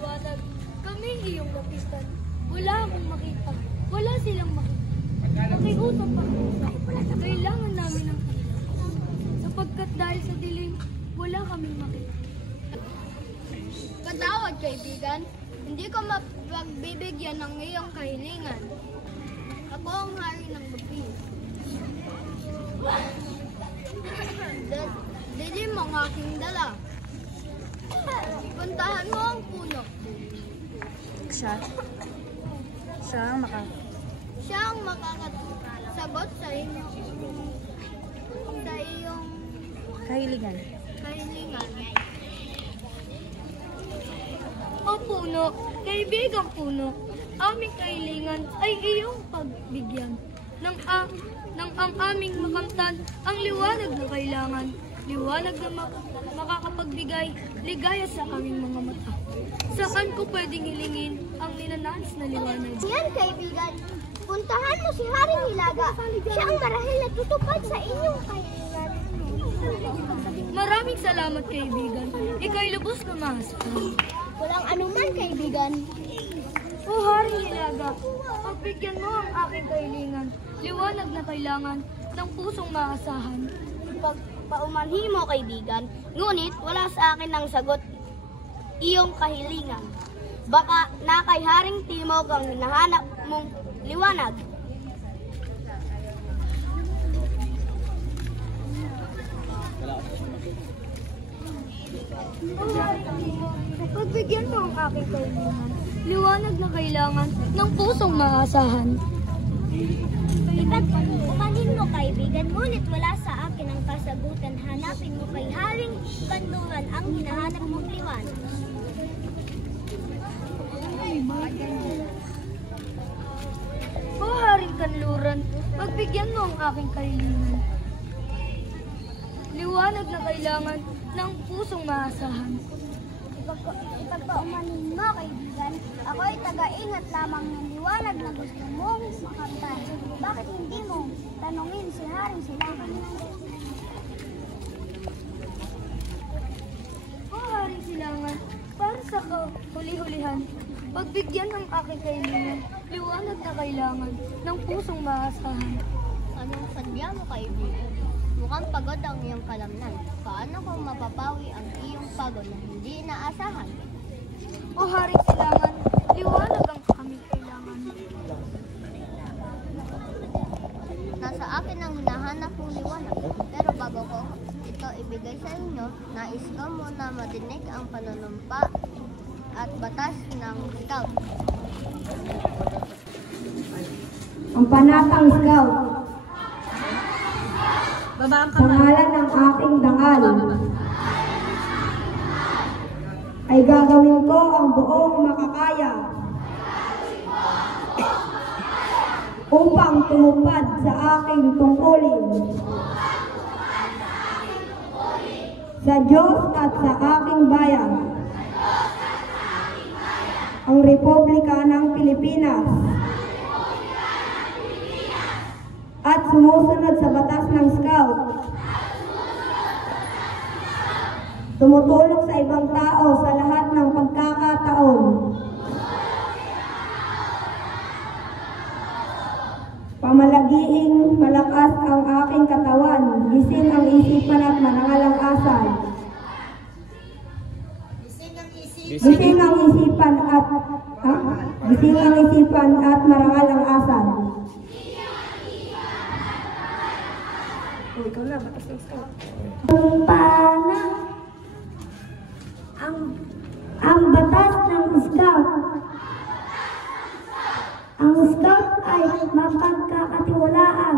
liwanag. Kami iyong lapitan. Wala akong makita. Wala silang makita. Pakiusap ako. Kailangan namin ng ilaw. Sapagkat dahil sa dilim, wala kaming makita. Patawad, kaibigan. Hindi ko mapagbibigyan ng iyong kahilingan. Ako ang hari ng gabi. Dilim ang aking dala. Puntahan mo ang puno. Siya ang makakasagot sa iyong kahilingan. O puno, kaibigang puno, aming kahilingan ay iyong pagbigyan. Nang ang aming makamtan ang liwanag na kailangan. Liwanag na makakapagbigay ligaya sa aming mga mata. Saan ko pwedeng hilingin ang ninanais na liwanag? Yan, kaibigan. Puntahan mo si Haring Hilaga. Siya ang marahil na tutupad sa inyong kahilingan. Maraming salamat, kaibigan. Ika'y lubos na mahasahan. Walang anuman, kaibigan. O Haring Hilaga, pagbigyan mo ang aking kahilingan. Liwanag na kailangan ng pusong maasahan. Paumanhi mo, kaibigan, ngunit wala sa akin ang sagot iyong kahilingan. Baka na kay Haring Timog ang hinahanap mong liwanag. O Haring Timog, pagbigyan mo ang aking kahilingan. Liwanag na kailangan ng pusong maasahan. Ipagpapanin mo, kaibigan, ngunit wala sa akin ang kasagutan. Hanapin mo kay Haring Bandungan ang hinahanap mong liwanag. O Haring Kanluran, pagbigyan mo ang aking kahilingan. Liwanag na kailangan ng pusong maasahan. Ipagpaumanin mo, kaibigan. Ako ay taga-ingat lamang ng liwanag na gusto mong makamtan. Bakit hindi mo tanungin si Haring Silangan? O Haring Silangan, para sa huli-hulihan, pagbigyan ng aking kahilingan, liwanag na kailangan ng pusong maasahan. Anong sadya mo, kaibigan? Mukhang pagod ang iyong kalamnan. Paano kung mapapawi ang iyong pagod na hindi inaasahan? O Haring Silangan, liwanag ang aming kailangan. Nasa akin ang hinahanap mong liwanag. Pero bago ko ito ibigay sa inyo, nais ko muna madinig ang panunumpa at batas ng Scout. Ang panatang Scout. Sa ngalan ng aking dangal, ay gagawin ko ang buong makakaya upang tumupad sa aking tungkulin sa Diyos at sa aking bayan, ang Republika ng Pilipinas, at sumusunod sa batas ng Scout, tumutulong sa ibang tao sa lahat ng pagkakataon, pamalagiing malakas ang aking katawan, gising ang isipan at marangal ang asal. Gising ang isipan at marangal ang asal. Ikaw na, batas ng Scout. Ang batas ng Scout. Ang Scout ay mapagkakatiwalaan.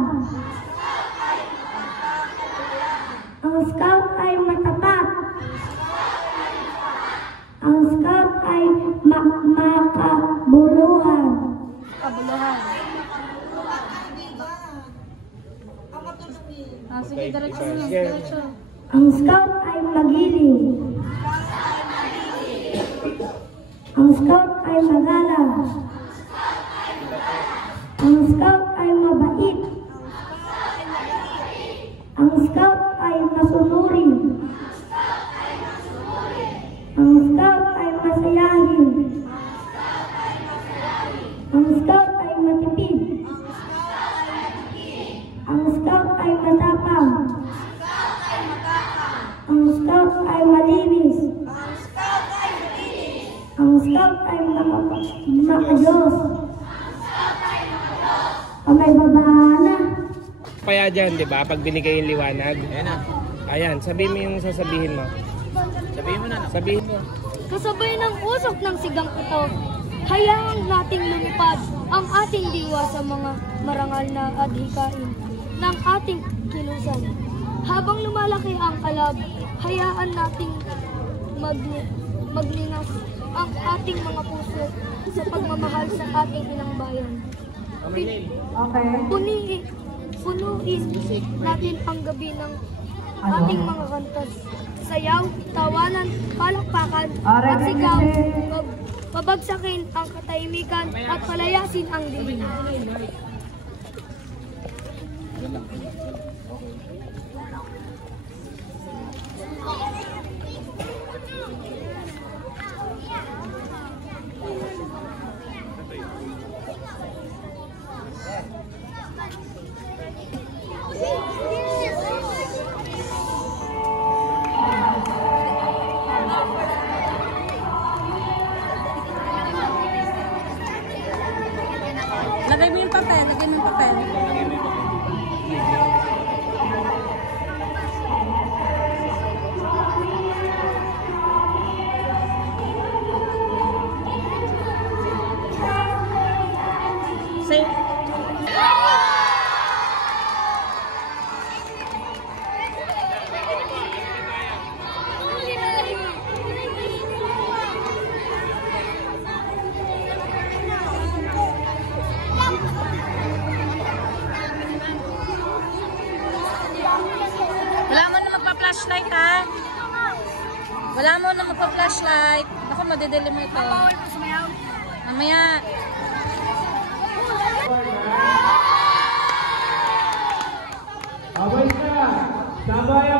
Ang Scout ay matapat. Ang Scout ay makabuluhan. Sige, diretso. Ang Scout ay magiling. Ang Scout ay magalang. Ang Scout ay mabait. Ang Scout ay masunurin. Ang Scout ay masayahin. Ang scout ay maayos. Ang may babana. Kaya dyan, di ba? Pag binigay yung liwanag. Ayan, sabihin mo yung sasabihin mo. Sabihin mo na. Sabihin mo. Kasabay ng usok ng sigang ito, hayaan nating lumipad ang ating diwa sa mga marangal na adhikain ng ating kilusan. Habang lumalaki ang alab, hayaan nating maglingas ang ating mga puso sa pagmamahal sa ating inang bayan. Punuin natin ang gabi ng ating mga kantas. Sayaw, tawanan, palakpakan, at sigaw, pabagsakin ang katahimikan at palayasin ang dilim. Lagay mo yung papel. Lagay mo yung papel. Say. Wala mo na magpa-flashlight ha. Wala mo na magpa-flashlight. Ako, madidili mo ito. Mamaya. Abay na! Sabay